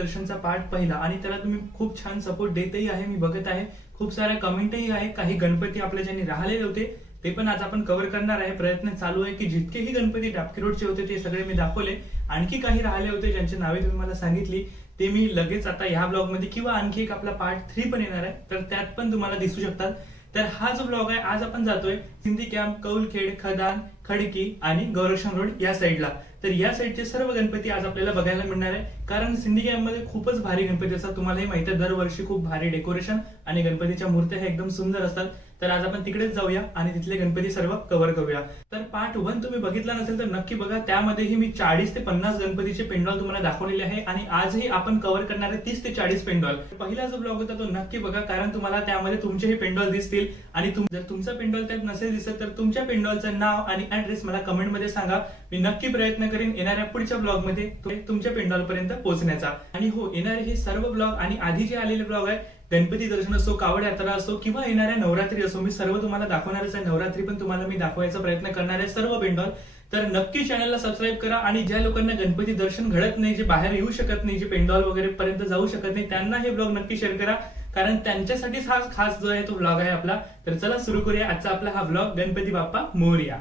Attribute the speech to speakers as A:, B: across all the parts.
A: दर्शनचा part पहिला. आणि त्याला तुम्ही खूप छान सपोर्ट देतही आहे मी बघत आहे. खूप साऱ्या कमेंटही आहे काही गणपती आपल्या ज्यांनी राहिलेले होते ते पण आज आपण कव्हर करणार आहे. प्रयत्न चालू आहे की जितकेही गणपती डापकी रोडचे होते ते सगळे मी दाखवले. आणखी काही राहिले होते ज्यांची नावे तुम्ही मला सांगितली ते मी लगेच आता ह्या ब्लॉगमध्ये किंवा आणखी एक आपला पार्ट थ्री पण येणार आहे तर त्यात पण तुम्हाला दिसू शकतात. तर हा जो ब्लॉग आहे आज आपण जातोय सिंधी कॅम्प कौलखेड खदान खडकी आणि गौरक्षण रोड या साईडला तर या साईडचे सर्व गणपती आज आपल्याला बघायला मिळणार आहे. कारण सिंधी कॅम्पमध्ये खूपच भारी गणपती असतात. तुम्हालाही माहिती आहे दरवर्षी खूप भारी डेकोरेशन आणि गणपतीच्या मूर्त्या ह्या एकदम सुंदर असतात. तर आज आपण तिकडेच जाऊया आणि तिथले गणपती सर्व कव्हर करूया. तर पार्ट वन तुम्ही बघितला नसेल तर नक्की बघा. त्यामध्येही मी चाळीस ते पन्नास गणपतीचे पेंडॉल तुम्हाला दाखवलेले आहे आणि आजही आपण कव्हर करणार तीस ते चाळीस पेंडॉल. पहिला जो ब्लॉग होता तो नक्की बघा कारण तुम्हाला त्यामध्ये तुमचेही पेंडॉल दिसतील आणि जर तुमचा पेंडॉल त्यात नसेल दिसत तर तुमच्या पेंडॉलचं नाव आणि ऍड्रेस मला कमेंटमध्ये सांगा. मी नक्की प्रयत्न करेन येणाऱ्या पुढच्या ब्लॉगमध्ये तुमच्या पेंडॉल पर्यंत पोहोचण्याचा. आणि हो येणारे हे सर्व ब्लॉग आणि आधी जे आलेले ब्लॉग आहे गणपती दर्शन असो कावड यात्रा असो किंवा येणाऱ्या नवरात्री असो मी सर्व तुम्हाला दाखवणारच आहे. नवरात्री पण तुम्हाला मी दाखवायचा प्रयत्न करणार आहे सर्व पेंडॉल तर नक्की चॅनलला सबस्क्राईब करा आणि ज्या लोकांना गणपती दर्शन घडत नाही जे बाहेर येऊ शकत नाही जे पेंडॉल वगैरे पर्यंत जाऊ शकत नाही त्यांना हे ब्लॉग नक्की शेअर करा. कारण त्यांच्यासाठीच हा खास जो आहे तो ब्लॉग आहे आपला. तर चला सुरू करूया. आजचा आपला हा ब्लॉग गणपती बाप्पा मोरया.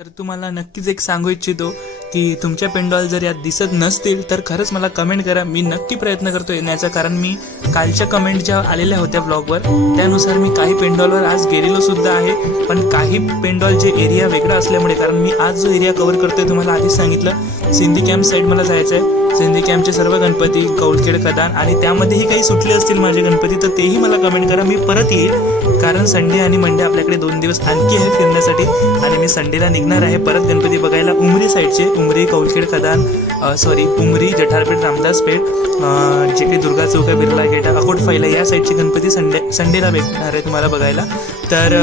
B: तर तुम्हाला नक्कीच एक सांगू इच्छितो. की तुमच्या पेंडॉल जर यात दिसत नसतील तर खरंच मला कमेंट करा. मी नक्की प्रयत्न करतो येण्याचा कारण मी कालच्या कमेंट ज्या आलेल्या होत्या ब्लॉगवर त्यानुसार मी काही पेंडॉलवर आज गेलेलो सुद्धा आहे. पण काही पेंडॉल जे एरिया वेगळा असल्यामुळे कारण मी आज जो एरिया कव्हर करतोय तुम्हाला आधीच सांगितलं सिंधी कॅम्प साईड मला जायचं आहे सिंधी कॅम्पचे सर्व गणपती कौलखेड कदान आणि त्यामध्येही काही सुटले असतील माझे गणपती तर तेही मला कमेंट करा. मी परत येईल कारण संडे आणि मंडे आपल्याकडे दोन दिवस आणखी आहे फिरण्यासाठी. आणि मी संडेला निघणार आहे. परत गणपती बघायला उमरी साईडचे उमरी कौलखेड कदान सॉरी उमरी जठारपेठ रामदास पेठ जे काही दुर्गा चौक आहे बिर्ला गेट अकोट फाईला या साईडचे गणपती संडे संडेला भेटणार आहे तुम्हाला बघायला. तर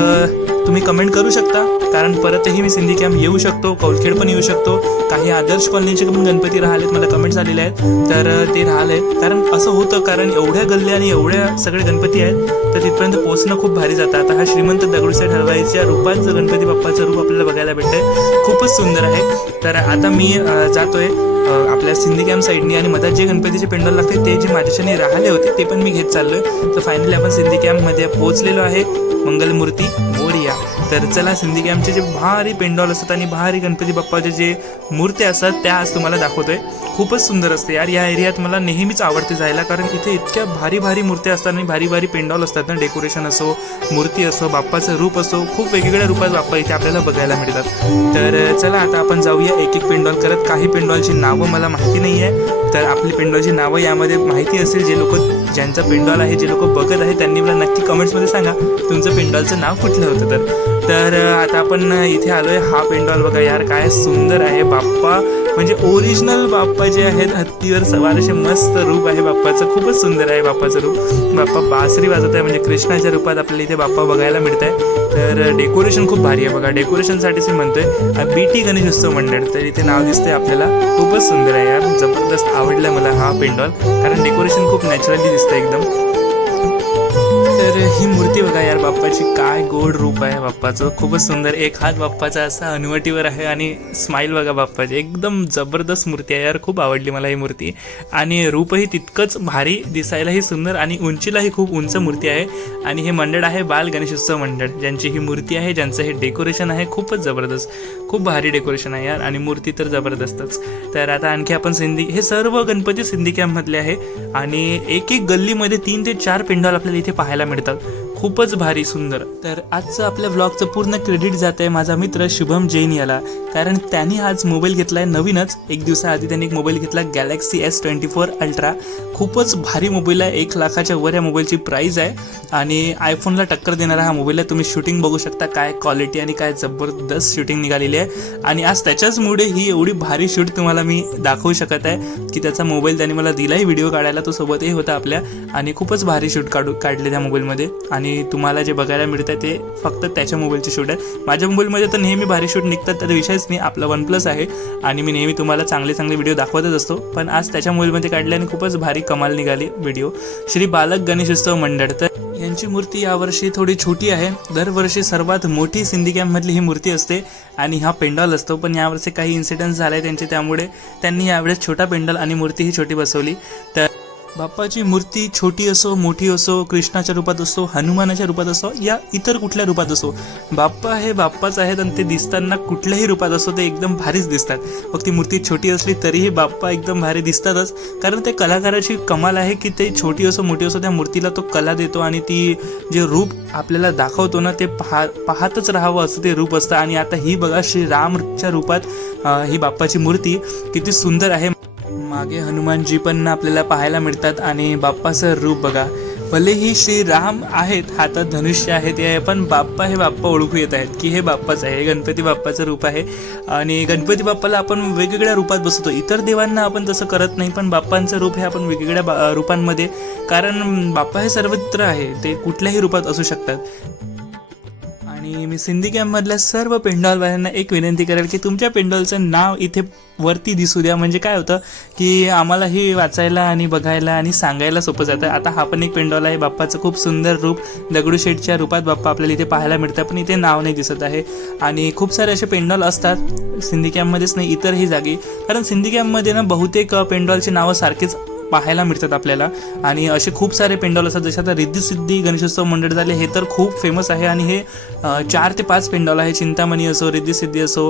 B: तुम्ही कमेंट करू शकता कारण परतही मी सिंधी कॅम्प येऊ शकतो कौलखेड पण येऊ शकतो. काही आदर्श कॉलनीचे पण गणपती राहिलेत मला कमेंट्स झालेले आहेत. तर ते राहिले कारण असं होतं कारण एवढ्या गल्ल्या आणि एवढ्या सगळे गणपती आहेत तर तिथपर्यंत पोहोचणं खूप भारी जातं. आता हा श्रीमंत दगडूशेठ हलवाईच्या रूपांचं गणपती बाप्पाचं रूप आपल्याला बघायला भेटतंय. खूपच सुंदर आहे. तर आता मी जातोय आपल्या सिंधी कॅम्प साईडनी आणि मधात जे गणपतीचे पेंडॉल लागते ते जे माझ्याच्याने राहिले होते ते पण मी घेत चाललोय. तर फायनली आपण सिंधी कॅम्पमध्ये पोहोचलेलो आहे. मंगलमूर्ती मोरिया. तर चला सिंधी कॅम्पचे जे भारी पेंडॉल असतात आणि भारी गणपती बाप्पाचे जे मूर्त्या असतात त्या आज तुम्हाला दाखवतोय. खूपच सुंदर असते. यार या एरियात मला नेहमीच आवडते जायला कारण इथे इतक्या भारी भारी मूर्त्या असतात आणि भारी भारी पेंडॉल असतात ना. डेकोरेशन असो मूर्ती असो बाप्पाचं रूप असो खूप वेगवेगळ्या रूपात बाप्पा इथे आपल्याला बघायला मिळतात. तर चला आता आपण जाऊया. एक एक पेंडॉल करत काही पेंडॉलची नावं मला माहिती नाही आहे तर आपली पेंडॉलची नावं यामध्ये माहिती असेल जे लोक ज्यांचा पेंडॉल आहे जे लोक बघत आहे त्यांनी मला नक्की कमेंट्समध्ये सांगा तुमचं पेंडॉलचं नाव कुठलं होतं तर. तर आता आपण इथे आलोय. हा पेंडॉल बघा यार काय सुंदर आहे. बाप्पा म्हणजे ओरिजिनल बाप्पा जे आहेत हत्तीवर सवार असे मस्त रूप आहे बाप्पाचं खूपच सुंदर आहे बाप्पाचं रूप. बाप्पा बासरी वाजत आहे म्हणजे कृष्णाच्या रूपात आपल्याला इथे बाप्पा बघायला मिळत आहे तर डेकोरेशन खूप भारी आहे बघा. डेकोरेशनसाठीच मी म्हणतोय बी टी गणेश उत्सव मंडळ तर इथे नाव दिसतंय आपल्याला. खूपच सुंदर आहे यार. जबरदस्त आवडलं मला हा पेंडॉल. कारण डेकोरेशन खूप नॅचरली दिसतं एकदम. तर ही मूर्ती बघा यार बाप्पाची काय गोड रूप आहे बाप्पाचं. खूपच सुंदर. एक हात बाप्पाचा असा अनुवटीवर आहे आणि स्माईल बघा बाप्पाची. एकदम जबरदस्त मूर्ती आहे यार. खूप आवडली मला ही मूर्ती. आणि रूपही तितकंच भारी दिसायलाही सुंदर आणि उंचीलाही खूप उंच मूर्ती आहे. आणि हे मंडळ आहे बाल गणेशोत्सव मंडळ. ज्यांची ही मूर्ती आहे ज्यांचं हे डेकोरेशन आहे खूपच जबरदस्त. खूप भारी डेकोरेशन आहे यार. आणि मूर्ती तर जबरदस्तच. तर आता आणखी आपण सिंधी हे सर्व गणपती सिंधी कॅम्पमधले आहे. आणि एक एक गल्लीमध्ये तीन ते चार पेंडॉल आपल्याला इथे पाहायला मिळतात. खूपच भारी सुंदर. तर आजचं आपल्या व्लॉगचं पूर्ण क्रेडिट जात आहे माझा मित्र शुभम जैन याला. कारण त्यांनी आज मोबाईल घेतलाय नवीनच. एक दिवसाआधी त्यांनी एक मोबाईल घेतला Galaxy S twenty four ultra खूपच भारी मोबाईल आहे. एक लाखाच्या वर या मोबाईलची प्राईज आहे. आणि आयफोनला टक्कर देणारा हा मोबाईल आहे. तुम्ही शूटिंग बघू शकता काय क्वालिटी आणि काय जबरदस्त शूटिंग निघालेली आहे. आणि आज त्याच्याचमुळे ही एवढी भारी शूट तुम्हाला मी दाखवू शकत आहे. की त्याचा मोबाईल त्याने मला दिलाही व्हिडिओ काढायला. तो सोबतही होता आपल्या. आणि खूपच भारी शूट काढू काढले त्या मोबाईलमध्ये आणि तुम्हाला जे बघायला मिळतं ते फक्त त्याच्या मोबाईलचे शूट आहे माझ्या मोबाईलमध्ये तर नेहमी भारी शूट निघतात तर विषयच नाही. आपला वन प्लस आहे आणि मी नेहमी तुम्हाला चांगले चांगले व्हिडिओ दाखवतच असतो. पण आज त्याच्या मोबाईलमध्ये काढले आणि खूपच भारी कमाल निघाली व्हिडिओ. श्री बालक गणेशोत्सव मंडळ. तर यांची मूर्ती यावर्षी थोडी छोटी आहे. दरवर्षी सर्वात मोठी सिंधी कॅम्पमधली ही मूर्ती असते आणि हा पेंडॉल असतो. पण यावर्षी काही इन्सिडेंट्स झाले त्यांचे त्यामुळे त्यांनी यावेळेस छोटा पेंडॉल आणि मूर्ती ही छोटी बसवली. तर बाप्पाची मूर्ती छोटी असो मोठी असो कृष्णाच्या रूपात असो हनुमानाच्या रूपात असो या इतर कुठल्या रूपात असो. बाप्पा हे बाप्पाच आहेत आणि ते दिसताना कुठल्याही रूपात असो ते एकदम भारीच दिसतात. मग ती मूर्ती छोटी असली तरीही बाप्पा एकदम भारी दिसतातच. कारण ते कलाकाराची कमाल आहे की ते छोटी असो मोठी असो त्या मूर्तीला तो कला देतो आणि ती जे रूप आपल्याला दाखवतो ना ते पाहा पाहतच राहावं असं ते रूप असतं. आणि आता ही बघा श्री रामच्या रूपात ही बाप्पाची मूर्ती किती सुंदर आहे. मागे हनुमानजी पण आपल्याला पाहायला मिळतात आणि बाप्पाचं रूप बघा. भलेही श्री राम आहेत हातात धनुष्य आहेत ते पण बाप्पा हे बाप्पा ओळखू येत आहेत की हे बाप्पाच आहे हे गणपती बाप्पाचं रूप आहे. आणि गणपती बाप्पाला आपण वेगवेगळ्या रूपात बसवतो. इतर देवांना आपण तसं करत नाही पण बाप्पांचं रूप हे आपण वेगवेगळ्या बा- रूपांमध्ये कारण बाप्पा हे सर्वत्र आहे ते कुठल्याही रूपात असू शकतात. आणि मी सिंधी कॅम्पमधल्या सर्व पेंडॉलवाल्यांना एक विनंती करेल की तुमच्या पेंडॉलचं नाव इथे वरती दिसू द्या. म्हणजे काय होतं की आम्हालाही वाचायला आणि बघायला आणि सांगायला सोपं जातं. आता हा पण एक पेंडॉल आहे. बाप्पाचं खूप सुंदर रूप दगडूशेठच्या रूपात बाप्पा आपल्याला इथे पाहायला मिळतं पण इथे नाव नाही दिसत आहे. आणि खूप सारे असे पेंडॉल असतात. सिंधी कॅम्पमध्येच नाही इतरही जागी. कारण सिंधी कॅम्पमध्ये ना बहुतेक पेंडॉलची नावं सारखीच पाहायला मिळतात आपल्याला. आणि असे खूप सारे पेंडॉल असतात जसे आता रिद्धिसिद्धी गणेशोत्सव मंडळ झाले हे तर खूप फेमस आहे. आणि हे चार ते पाच पेंडॉल आहे. चिंतामणी असो रिद्धिसिद्धी असो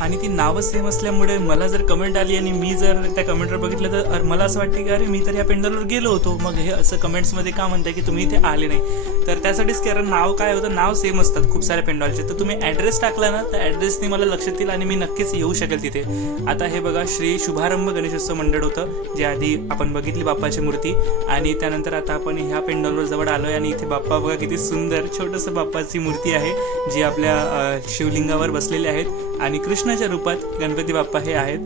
B: आणि ती नावं सेम असल्यामुळे मला जर कमेंट आली आणि मी जर त्या कमेंटवर बघितलं तर मला असं वाटतं की अरे मी तर या पेंडॉलवर गेलो होतो. मग हे असं कमेंट्समध्ये का म्हणताय की तुम्ही इथे आले नाही? तर त्यासाठीच कारण नाव काय होतं? नाव सेम असतात खूप साऱ्या पेंडॉलचे तर तुम्ही ॲड्रेस टाकला ना तर ॲड्रेसने मला लक्षात येईल आणि मी नक्कीच येऊ शकेल तिथे. आता हे बघा श्री शुभारंभ गणेशोत्सव मंडळ होतं जे आधी आपण बघितली बाप्पाची मूर्ती. आणि त्यानंतर आता आपण ह्या पेंडॉलवर जवळ आलोय आणि इथे बाप्पा बघा किती सुंदर छोटंसं बाप्पाची मूर्ती आहे जी आपल्या शिवलिंगावर बसलेले आहेत. आणि कृष्णाच्या रूपात गणपती बाप्पा हे आहेत.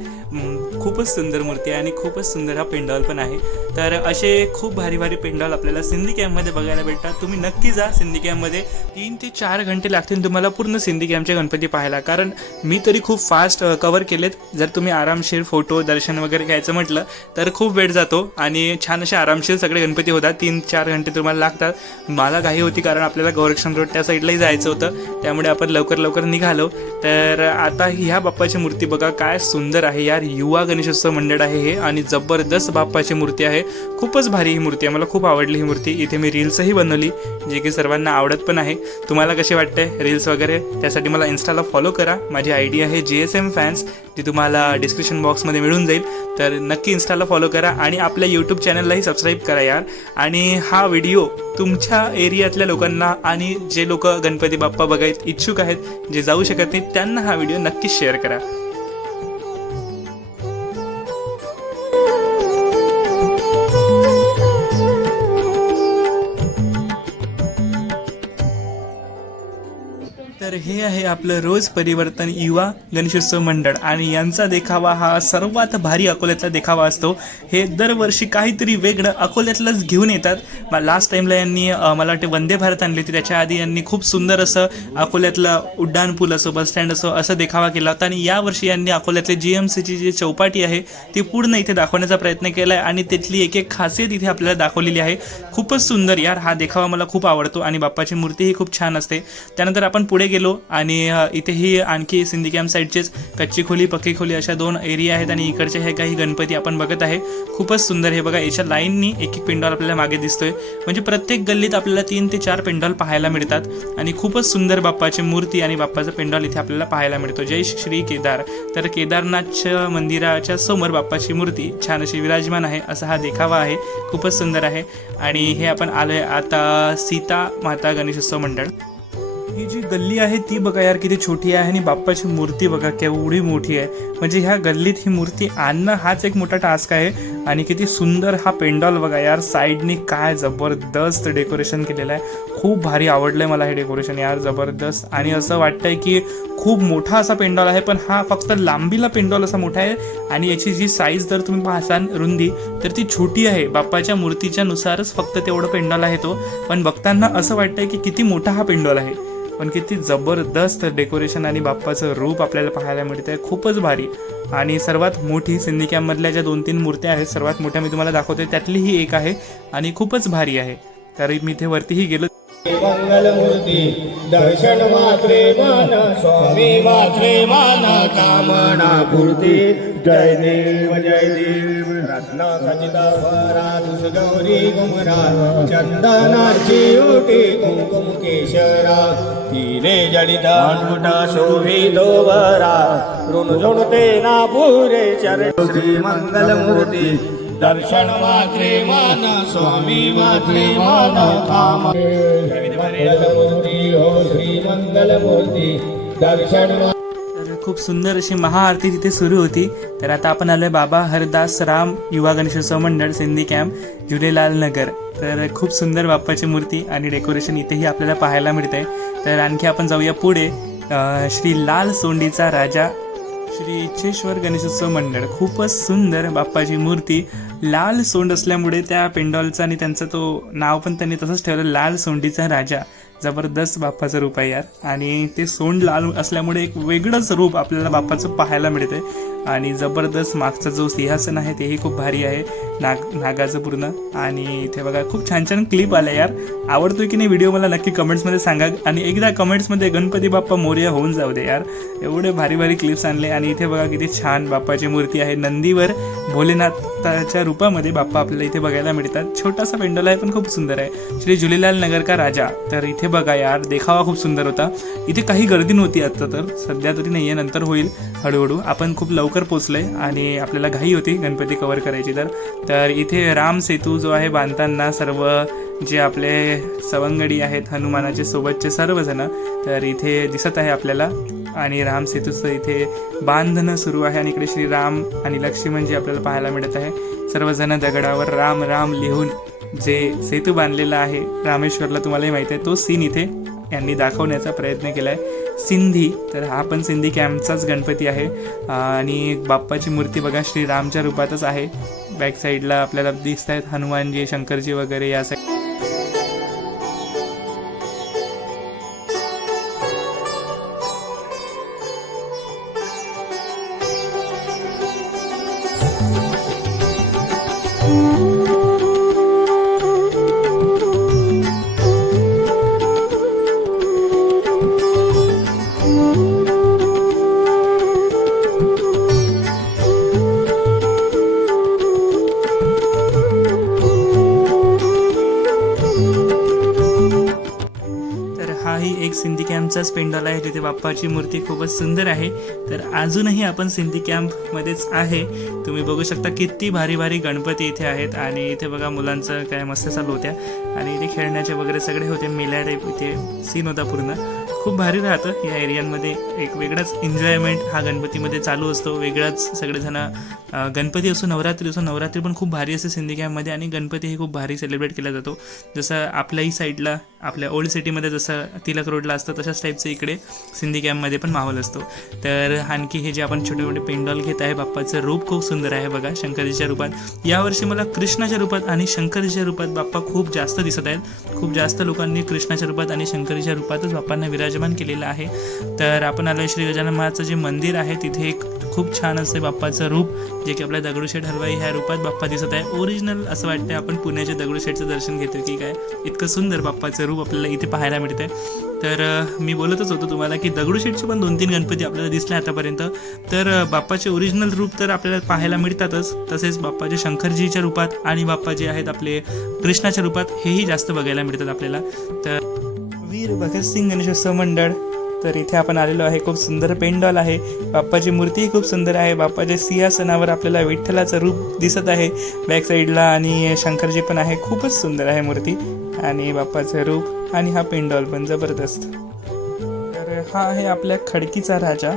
B: खूपच सुंदर मूर्ती आहे आणि खूपच सुंदर हा पेंडॉल पण आहे. तर असे खूप भारी भारी पेंडॉल आपल्याला सिंधी कॅम्पमध्ये बघायला भेटतात. तुम्ही नक्की जा सिंधी कॅम्पमध्ये. तीन ते चार घंटे लागतील तुम्हाला पूर्ण सिंधी कॅम्पचे गणपती पाहायला. कारण मी तरी खूप फास्ट कवर केलेत. जर तुम्ही आरामशीर फोटो दर्शन वगैरे घ्यायचं म्हटलं तर खूप वेळ जातो आणि छान असे आरामशीर सगळे गणपती होतात. तीन चार घंटे तुम्हाला लागतात. मला घाई होती कारण आपल्याला गोरक्षण रोड त्या साईडलाही जायचं होतं. त्यामुळे आपण लवकर लवकर निघालो. तर आता ह्या बाप्पाची मूर्ती बघा काय सुंदर आहे यार. युवा गणेशोत्सव मंडळ आहे हे आणि जबरदस्त बाप्पाची मूर्ती आहे. खूपच भारी ही मूर्ती आहे. मला खूप आवडली ही मूर्ती. इथे मी रील्सही बनवली जे की सर्वांना आवडत पण आहे. तुम्हाला कशी वाटते? रील्स वगैरे? त्यासाठी मला इन्स्टाला फॉलो करा. माझी आय डी आहे जी एस एम फॅन्स ती तुम्हाला डिस्क्रिप्शन बॉक्समध्ये मिळून जाईल. तर नक्की इन्स्टाला फॉलो करा आणि आपल्या यूट्यूब चॅनललाही सबस्क्राईब करा यार. आणि हा व्हिडिओ तुमच्या एरियातल्या लोकांना आणि जे लोक गणपती बाप्पा बघायत इच्छुक आहेत जे जाऊ शकत नाहीत त्यांना हा व्हिडिओ नक्कीच शेअर करा. तर हे आहे आपलं रोज परिवर्तन युवा गणेशोत्सव मंडळ. आणि यांचा देखावा हा सर्वात भारी अकोल्यातला देखावा असतो. हे दरवर्षी काहीतरी वेगळं अकोल्यातलंच घेऊन येतात. लास्ट टाइमला यांनी मला वाटते वंदे भारत आणली होती. त्याच्या आधी यांनी खूप सुंदर असं अकोल्यातलं उड्डाणपूल असो बस स्टँड असो असं देखावा केला होता. आणि यावर्षी यांनी अकोल्यातले जी एम सीची जी चौपाटी आहे ती पूर्ण इथे दाखवण्याचा प्रयत्न केला आहे आणि तिथली एक एक खासियत इथे आपल्याला दाखवलेली आहे. खूपच सुंदर यार हा देखावा मला खूप आवडतो. आणि बाप्पाची मूर्तीही खूप छान असते. त्यानंतर आपण पुढे गेलो आणि इथेही आणखी सिंधी कॅम्प साईडचेच कच्ची खोली पक्की खोली अशा दोन एरिया आहेत आणि इकडचे हे काही गणपती आपण बघत आहे. खूपच सुंदर हे बघा याच्या लाईननी एक एक पेंडॉल आपल्याला मागे दिसतोय. म्हणजे प्रत्येक गल्लीत आपल्याला तीन ते चार पेंडॉल पाहायला मिळतात आणि खूपच सुंदर बाप्पाची मूर्ती आणि बाप्पाचा पेंडॉल इथे आपल्याला पाहायला मिळतो. जय श्री केदार. तर केदारनाथच्या मंदिराच्या समोर बाप्पाची मूर्ती छान अशी विराजमान आहे असा हा देखावा आहे. खूपच सुंदर आहे. आणि हे आपण आलोय आता सीता माता गणेशोत्सव मंडळ. ही जी गल्ली आहे ती बघा यार किती छोटी आहे आणि बाप्पाची मूर्ती बघा केवढी मोठी आहे. म्हणजे ह्या गल्लीत ही मूर्ती आणणं हाच एक मोठा टास्क आहे आणि किती सुंदर हा पेंडॉल बघा यार साईडनी काय जबरदस्त डेकोरेशन केलेलं आहे. खूप भारी आवडलंय मला हे डेकोरेशन यार जबरदस्त. आणि असं वाटतंय की खूप मोठा असा पेंडॉल आहे पण हा फक्त लांबीला पेंडॉल असा मोठा आहे आणि याची जी साईज जर तुम्ही पाहसान रुंदी तर ती छोटी आहे. बाप्पाच्या मूर्तीच्या नुसारच फक्त तेवढं पेंडॉल आहे तो. पण बघताना असं वाटतंय की किती मोठा हा पेंडॉल आहे. पण किती जबरदस्त डेकोरेशन आणि बाप्पाचं रूप आपल्याला पाहायला मिळतं आहे खूपच भारी. आणि सर्वात मोठी सिंधी कॅम्पमधल्या ज्या दोन तीन मूर्त्या आहेत सर्वात मोठ्या मी तुम्हाला दाखवतोय त्यातली ही एक आहे आणि खूपच भारी आहे. तर मी इथे वरतीही गेलो.
C: मंगलमूर्ती दर्शन मात्रे मान स्वामी मात्रे मान कामना पूर्ती. जय देव जय देव. रत्न खचिता वरा गौरी गुमरा चंदनाची ओटी कुंकुम केशरा हिरे जडिता मुठा शोभितो वरा ऋण जोडते ना पुरे चरण श्री मंगलमूर्ती दर्शन मात्रे मान स्वामी मात्रे मान काम. मंगलमूर्ती हो श्री मंगलमूर्ती दर्शन
B: तर खूप सुंदर अशी महाआरती तिथे सुरू होती. तर आता आपण आलोय बाबा हरदास राम युवा गणेशोत्सव मंडळ सिंधी कॅम्प जुलेलाल नगर. तर खूप सुंदर बाप्पाची मूर्ती आणि डेकोरेशन इथेही आपल्याला पाहायला मिळते तर आणखी आपण जाऊया पुढे. श्री लाल सोंडीचा राजा श्री इच्छेश्वर गणेशोत्सव मंडळ. खूपच सुंदर बाप्पाची मूर्ती. लाल सोंड असल्यामुळे त्या पेंडॉलचा आणि त्यांचा तो नाव पण त्यांनी तसंच ठेवलं लाल सोंडीचा राजा. जबरदस्त बाप्पाचं रूप आहे यार. आणि ते सोंड लाल असल्यामुळे एक वेगळंच रूप आपल्याला बाप्पाचं पाहायला मिळते आणि जबरदस्त मागचा जो सिंहासन आहे तेही खूप भारी आहे नाग नागाचं पूर्ण. आणि इथे बघा खूप छान छान क्लिप आल्या यार. आवडतो की नाही व्हिडिओ मला नक्की कमेंट्समध्ये सांगा. आणि एकदा कमेंट्समध्ये गणपती बाप्पा मोर्या होऊन जाऊ दे यार. एवढे भारी भारी क्लिप्स आणले. आणि इथे बघा किती छान बाप्पाची मूर्ती आहे. नंदीवर भोलेनाथाच्या रूपामध्ये बाप्पा आपल्याला इथे बघायला मिळतात. छोटासा पेंडल आहे पण खूप सुंदर आहे. श्री झुलेलाल नगर का राजा. तर इथे बघा यार देखावा खूप सुंदर होता. इथे काही गर्दी नव्हती आता तर. सध्या तरी नाही आहे नंतर होईल. हळूहळू. आपण खूप लवकर लवकर पोहोचले आणि आपल्याला घाई होती गणपती कवर करायची. तर तर इथे राम सेतू जो आहे बांधताना सर्व जे आपले सवंगडी आहेत हनुमानाचे सोबतचे सर्वजण तर इथे दिसत आहे आपल्याला. आणि राम सेतूचं इथे बांधणं सुरू आहे आणि इकडे श्रीराम आणि लक्ष्मण जे म्हणजे आपल्याला पाहायला मिळत आहे. सर्वजण दगडावर राम राम लिहून जे सेतू बांधलेला आहे रामेश्वरला तुम्हालाही माहिती आहे तो सीन इथे यांनी दाखवण्याचा प्रयत्न केला आहे सिंधी तर हा पण सिंधी कॅम्पचाच गणपती आहे. आणि बाप्पाची मूर्ती बघा श्रीरामच्या रूपातच आहे. बॅक साईडला आपल्याला दिसत आहेत हनुमानजी शंकरजी वगैरे या साईड तर मोठाच पेंडॉल आहे जिथे बाप्पाची मूर्ती खूपच सुंदर आहे. तर अजूनही आपण सिंधी कॅम्पमध्येच आहे. तुम्ही बघू शकता किती भारी भारी गणपती इथे आहेत. आणि इथे बघा मुलांचं काय मस्त चालू होत्या. आणि इथे खेळण्याचे वगैरे सगळे होते. मेल्या टाईप इथे सीन होता पूर्ण. खूप भारी राहतं या एरियांमध्ये. एक वेगळाच एन्जॉयमेंट हा गणपतीमध्ये चालू असतो. वेगळाच सगळेजण गणपती असो नवरात्री असो नवरात्री पण खूप भारी असते सिंधी कॅम्पमध्ये आणि गणपती हे खूप भारी सेलिब्रेट केला जातो. जसं आपल्याही साईडला आपल्या ओल्ड सिटीमध्ये जसं तिलक रोडला असतं तशाच टाईपचं इकडे सिंधी कॅम्पमध्ये पण माहोल असतो. तर आणखी हे जे आपण छोटे मोठे पेंडॉल घेत आहे बाप्पाचं रूप खूप सुंदर आहे बघा शंकरजीच्या रूपात. यावर्षी मला कृष्णाच्या रूपात आणि शंकरजीच्या रूपात बाप्पा खूप जास्त दिसत आहेत. खूप जास्त लोकांनी कृष्णाच्या रूपात आणि शंकरजीच्या रूपातच बाप्पांना विराज विराजमान केलेलं आहे. तर आपण आलो श्री गजानन महाराजचं जे मंदिर आहे तिथे एक खूप छान असते बाप्पाचं रूप जे की आपल्या दगडूशेठ हलवाई ह्या रूपात बाप्पा दिसत आहे. ओरिजिनल असं वाटतं आपण पुण्याच्या दगडूशेठचं दर्शन घेतो की काय? इतकं सुंदर बाप्पाचं रूप आपल्याला इथे पाहायला मिळतंय. तर मी बोलतच होतो तुम्हाला की दगडूशेठचे पण दोन तीन गणपती आपल्याला दिसले आतापर्यंत. तर बाप्पाचे ओरिजिनल रूप तर आपल्याला पाहायला मिळतातच. तसेच बाप्पाचे शंकरजीच्या रूपात आणि बाप्पा जे आहेत आपले कृष्णाच्या रूपात हेही जास्त बघायला मिळतात आपल्याला. तर वीर भगतसिंग गणेशोत्सव मंडळ. तर इथे आपण आलेलो आहे. खूप सुंदर पेंडॉल आहे. बाप्पाची मूर्ती खूप सुंदर आहे. बाप्पाच्या सिंहासनावर आपल्याला विठ्ठलाचं रूप दिसत आहे. बॅक साईडला आणि शंकरजी पण आहे. खूपच सुंदर आहे मूर्ती. आणि बाप्पाचं रूप आणि हा पेंडॉल पण जबरदस्त. तर हा आहे आपल्या खडकीचा राजा.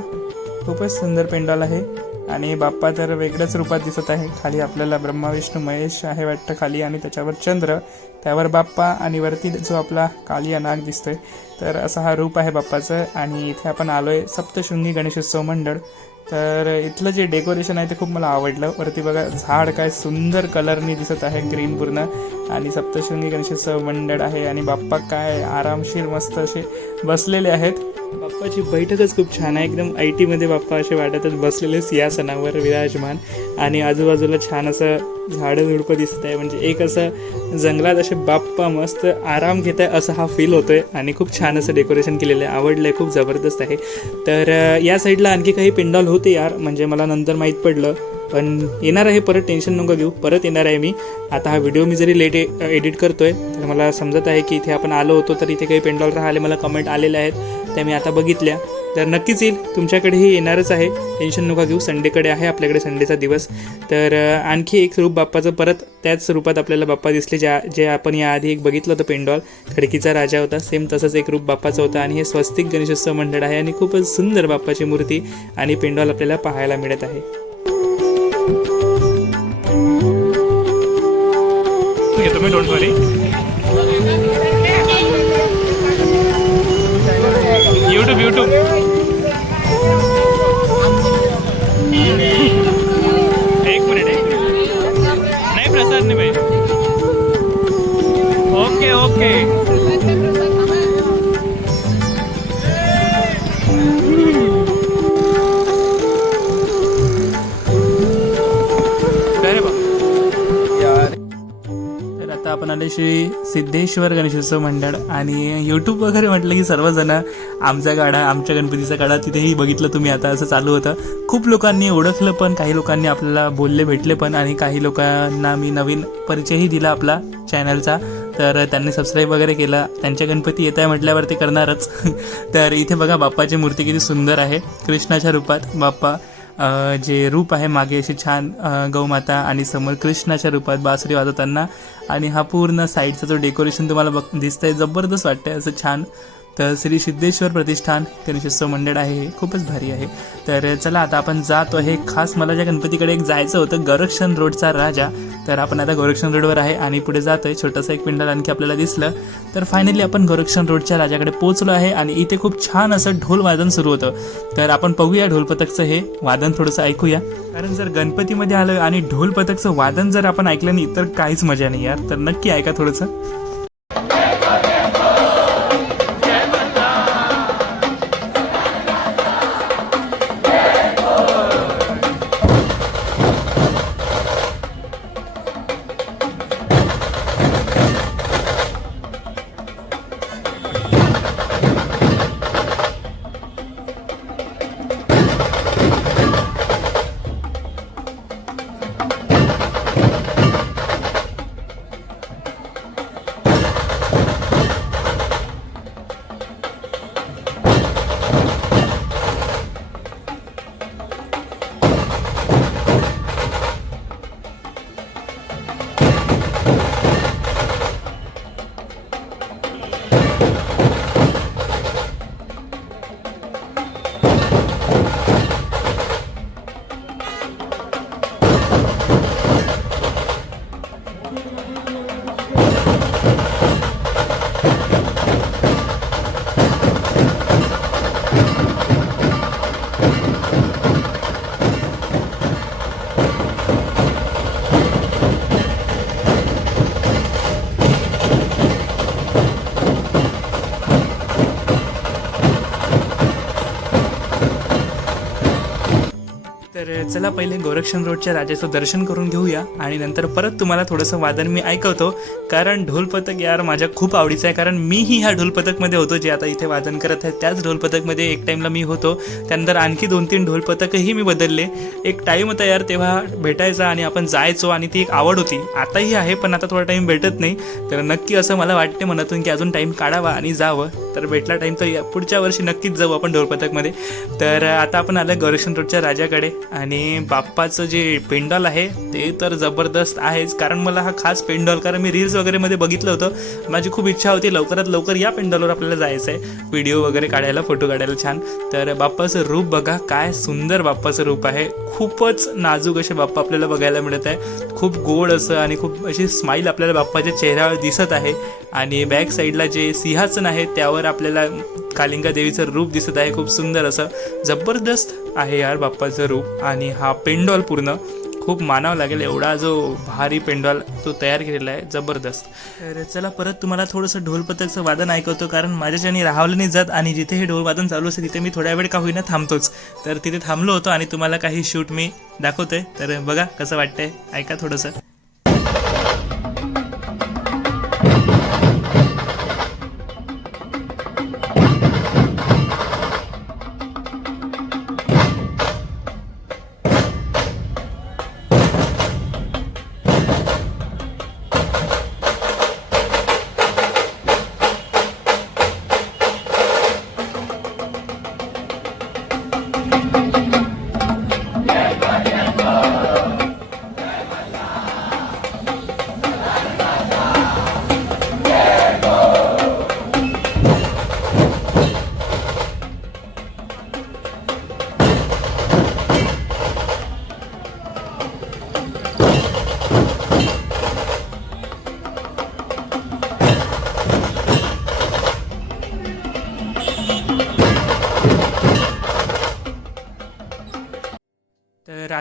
B: खूपच सुंदर पेंडॉल आहे. आणि बाप्पा तर वेगळ्याच रूपात दिसत आहे. खाली आपल्याला ब्रह्मा विष्णू महेश आहे वाटतं खाली आणि त्याच्यावर चंद्र. त्यावर बाप्पा आणि वरती जो आपला कालिया नाग दिसतोय तर असा हा रूप आहे बाप्पाचं. आणि इथे आपण आलोय सप्तशृंगी गणेशोत्सव मंडळ. तर इथलं जे डेकोरेशन आहे ते खूप मला आवडलं. वरती बघा झाड काय सुंदर कलरनी दिसत आहे ग्रीन पूर्ण. आणि सप्तशृंगी गणेशोत्सव मंडळ आहे आणि बाप्पा काय आरामशीर मस्त असे बसलेले आहेत. बाप्पाची बैठकच खूप छान आहे. एकदम आय टीमध्ये बाप्पा असे वाटतच बसलेले सिंहासनावर विराजमान. आणि आजूबाजूला छान असं झाडं झुडपं दिसत आहे. म्हणजे एक असं जंगलात असे बाप्पा मस्त आराम घेत आहे असं हा फील होतोय. आणि खूप छान असं डेकोरेशन केलेलं आहे. आवडलं आहे खूप जबरदस्त आहे. तर या साईडला आणखी काही पिंडॉल होते यार. म्हणजे मला नंतर माहीत पडलं. पण येणार आहे परत टेन्शन नको घेऊ. परत येणार आहे मी. आता हा व्हिडिओ मी जरी लेट एडिट करतोय तर मला समजत आहे की इथे आपण आलो होतो तर इथे काही पेंडॉल राहिले मला कमेंट आलेले आहेत. त्या मी आता बघितल्या. तर नक्कीच येईल. तुमच्याकडेही येणारच आहे. टेन्शन नका घेऊ. संडेकडे आहे आपल्याकडे संडेचा दिवस. तर आणखी एक रूप बाप्पाचं परत त्याच रूपात आपल्याला बाप्पा दिसले ज्या जे आपण याआधी एक बघितलं होतं पेंडॉल. खडकीचा राजा होता. सेम तसंच एक रूप बाप्पाचं होतं. आणि हे स्वस्तिक गणेशोत्सव मंडळ आहे आणि खूपच सुंदर बाप्पाची मूर्ती आणि पेंडॉल आपल्याला पाहायला मिळत आहे. घेतो मी डोंट वरी यूट्यूब यूट्यूब एक मिनिट एक मिनिट. नाही प्रसाद नाही भाई ओके ओके. आपण आले श्री सिद्धेश्वर गणेशोत्सव मंडळ आणि यूट्यूब वगैरे म्हटलं की सर्वजण आमचा गाडा आमच्या गणपतीचा गाडा तिथेही बघितलं तुम्ही आता असं चालू होतं. खूप लोकांनी ओळखलं पण काही लोकांनी आपल्याला बोलले भेटले पण आणि काही लोकांना मी नवीन परिचयही दिला आपला चॅनलचा तर त्यांनी सबस्क्राईब वगैरे केला. त्यांच्या गणपती येत आहे म्हटल्यावर ते करणारच. तर इथे बघा बाप्पाची मूर्ती किती सुंदर आहे. कृष्णाच्या रूपात बाप्पा जे रूप आहे मागे अशी छान गौमाता आणि समोर कृष्णाच्या रूपात बासरी वाजवताना. आणि हा पूर्ण साईडचा जो डेकोरेशन तुम्हाला बघ दिसतंय जबरदस्त वाटतंय असं छान तर श्री सिद्धेश्वर प्रतिष्ठान गणेशोत्सव मंडळ आहे हे खूपच भारी आहे. तर चला आता आपण जातो. आहे खास मला ज्या गणपतीकडे एक जायचं होतं गोरक्षण रोडचा राजा. तर आपण आता गोरक्षण रोडवर आहे आणि पुढे जातो आहे छोटंसं एक पिंडल आणखी आपल्याला दिसलं. तर फायनली आपण गोरक्षण रोडच्या राजाकडे पोहोचलो आहे आणि इथे खूप छान असं ढोल वादन सुरू होतं. तर आपण बघूया ढोलपथकचं हे वादन थोडंसं ऐकूया. कारण जर गणपतीमध्ये आलं आणि ढोल पथकचं वादन जर आपण ऐकलं नाही तर काहीच मजा नाही यार. तर नक्की ऐका थोडंसं. तर चला पहिले गोरक्षण रोडच्या राजाचं दर्शन करून घेऊया आणि नंतर परत तुम्हाला थोडंसं वादन मी ऐकवतो. कारण ढोलपथक यार माझ्या खूप आवडीचं आहे. कारण मीही ह्या ढोल पथकमध्ये होतो जे आता इथे वादन करत आहे त्याच ढोलपथकमध्ये एक टाईमला मी होतो. त्यानंतर आणखी दोन तीन ढोलपथकही मी बदलले. एक टाईम होता यार तेव्हा भेटायचा आणि आपण जायचो आणि ती एक आवड होती. आताही आहे पण आता थोडा टाईम भेटत नाही. तर नक्की असं मला वाटते मनातून की अजून टाईम काढावा आणि जावं. तर भेटला टाईम तर या- पुढच्या वर्षी नक्कीच जाऊ आपण ढोलपथकमध्ये तर आता आपण आलं गोरक्षण रोडच्या राजाकडे. आणि बाप्पाचं जे पेंडॉल आहे ते तर जबरदस्त आहेच. कारण मला हा खास पेंडॉल कारण मी रील्स वगैरेमध्ये बघितलं होतं. माझी खूप इच्छा होती लवकरात लवकर या पेंडॉलवर आपल्याला जायचं आहे व्हिडिओ वगैरे काढायला फोटो काढायला छान. तर बाप्पाचं रूप बघा काय सुंदर बाप्पाचं रूप आहे. खूपच नाजूक असे बाप्पा आपल्याला बघायला मिळत आहे. खूप गोड असं आणि खूप अशी स्माईल आपल्याला बाप्पाच्या चेहऱ्यावर दिसत आहे. आणि बॅक साईडला जे सिंहासन आहे त्यावर आपल्याला कालिंगा देवीचं रूप दिसत आहे. खूप सुंदर असं जबरदस्त आहे यार बाप्पाचं रूप. आणि हा पेंडॉल पूर्ण खूप मानावं लागेल. एवढा जो भारी पेंडॉल तो तयार केलेला आहे. जबरदस्त. तर चला परत तुम्हाला थोडंसं ढोलपथकचं वादन ऐकवतो. कारण माझ्याच्यानी राहावलं नाही जात आणि जिथे हे ढोल वादन चालू असते तिथे मी थोड्या वेळ का होईना थांबतोच. तर तिथे थांबलो होतो आणि तुम्हाला काही शूट मी दाखवतोय. तर बघा कसं वाटतंय. ऐका थोडंसं.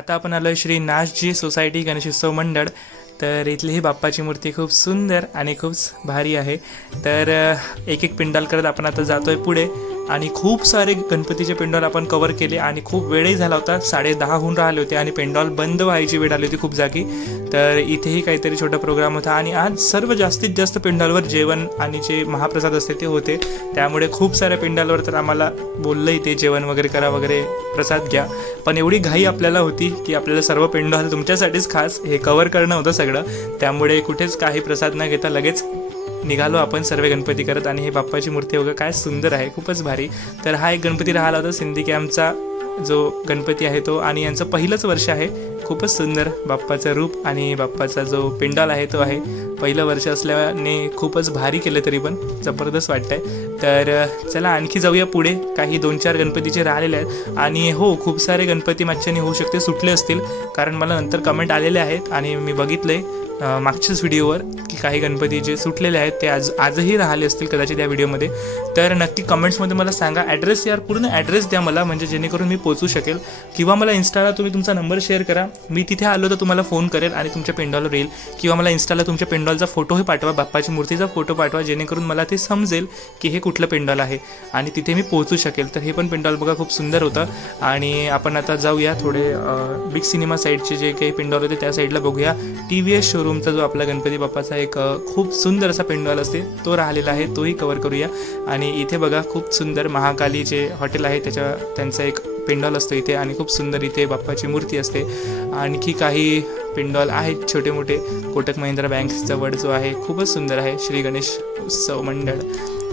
B: आता आपण आलो श्री नाथजी सोसायटी गणेशोत्सव मंडळ. तर इथली ही बाप्पाची मूर्ती खूप सुंदर आणि खूप भारी आहे. तर एक एक पिंडाल करत आपण आता जातोय पुढे. आणि खूप सारे गणपतीचे पेंडॉल आपण कवर केले आणि खूप वेळही झाला होता. साडे दहा होऊन राहिले होते आणि पेंडॉल बंद व्हायची वेळ आली होती खूप जागी. तर इथेही काहीतरी छोटा प्रोग्राम होता आणि आज सर्व जास्तीत जास्त पेंडॉलवर जेवण आणि जे महाप्रसाद असते ते होते. त्यामुळे खूप साऱ्या पेंडॉलवर तर आम्हाला बोललंही ते जेवण वगैरे करा वगैरे प्रसाद घ्या. पण एवढी घाई आपल्याला होती की आपल्याला सर्व पेंडॉल तुमच्यासाठीच खास हे कवर करणं होतं सगळं. त्यामुळे कुठेच काही प्रसाद न घेता लगेच निघालो आपण सर्व गणपती करत आणि हे बाप्पाची मूर्ती वगैरे काय सुंदर आहे खूपच भारी. तर हा एक गणपती राहिला होता सिंधी कॅम्पचा जो गणपती आहे तो आणि यांचं पहिलंच वर्ष आहे. खूपच सुंदर बाप्पाचं रूप आणि बाप्पाचा जो पिंडाल आहे तो आहे. पहिलं वर्ष असल्याने खूपच भारी केलं तरी पण जबरदस्त वाटतंय. तर चला आणखी जाऊया पुढे. काही दोन चार गणपतीचे राहिलेले आहेत. आणि हो खूप सारे गणपती मागच्याने होऊ शकते सुटले असतील. कारण मला नंतर कमेंट आलेले आहेत आणि मी बघितले मागच्याच व्हिडिओवर की काही गणपती जे सुटलेले आहेत ते आज आजही राहिले असतील कदाचित या व्हिडिओमध्ये. तर नक्की कमेंट्समध्ये मला सांगा ॲड्रेस यार पूर्ण ॲड्रेस द्या मला म्हणजे जेणेकरून मी पोचू शकेल. किंवा मला इन्स्टाला तुम्ही तुमचा नंबर शेअर करा. मी तिथे आलो तर तुम्हाला फोन करेल आणि तुमच्या पेंडॉलवर येईल किंवा मला इन्स्टाला तुमच्या पेंडॉलचा फोटोही पाठवा बाप्पाची मूर्तीचा फोटो पाठवा जेणेकरून मला ते समजेल की हे कुठलं पेंडॉल आहे. आणि तिथे मी पोहोचू शकेल. तर हे पण पेंडॉल बघा खूप सुंदर होतं. आणि आपण आता जाऊया थोडे बिग सिनेमा साईडचे जे काही पेंडॉल होते त्या साईडला बघूया. टी व्ही एस रूमचा जो आपला गणपती बाप्पाचा एक खूप सुंदर असा पेंडॉल असते तो राहिलेला आहे तोही कवर करूया. आणि इथे बघा खूप सुंदर महाकाली जे हॉटेल आहे त्याच्या त्यांचा एक पेंडॉल असतो इथे आणि खूप सुंदर इथे बाप्पाची मूर्ती असते. आणखी काही पेंडॉल आहेत छोटे मोठे. कोटक महिंद्रा बँक जवळ जो आहे खूपच सुंदर आहे. श्री गणेश उत्सव मंडळ.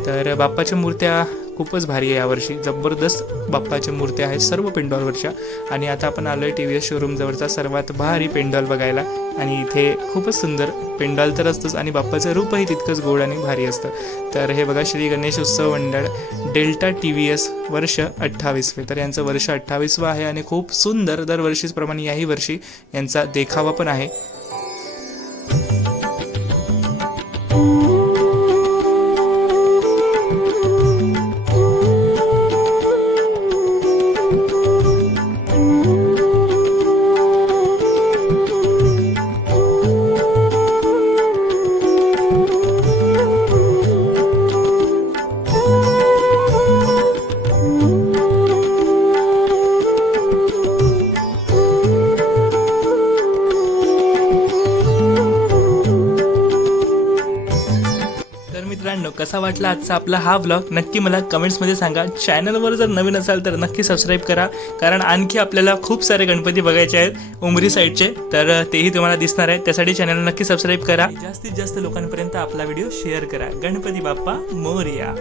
B: तर बाप्पाच्या मूर्त्या खूपच भारी आहे यावर्षी. जबरदस्त बाप्पाच्या मूर्त्या आहेत सर्व पेंडॉलवरच्या. आणि आता आपण आलो आहे टी व्ही एस शोरूमजवळचा सर्वात भारी पेंडॉल बघायला. आणि इथे खूपच सुंदर. पेंडॉल तर असतंच आणि बाप्पाचं रूपही तितकंच गोड आणि भारी असतं. तर हे बघा श्री गणेश उत्सव मंडळ डेल्टा टी व्ही एस वर्ष अठ्ठावीसवे. तर यांचं वर्ष अठ्ठावीसवं आहे आणि खूप सुंदर दरवर्षीचप्रमाणे याही वर्षी यांचा देखावा पण आहे. वाटला आजचा आपला हा ब्लॉग नक्की मला कमेंट्समध्ये सांगा. चॅनलवर जर नवीन असाल तर नक्की सबस्क्राईब करा. कारण आणखी आपल्याला खूप सारे गणपती बघायचे आहेत उमरी साईडचे तर तेही तुम्हाला दिसणार आहे. त्यासाठी चॅनल नक्की सबस्क्राईब करा. जास्तीत जास्त लोकांपर्यंत आपला व्हिडिओ शेअर करा. गणपती बाप्पा मोरया.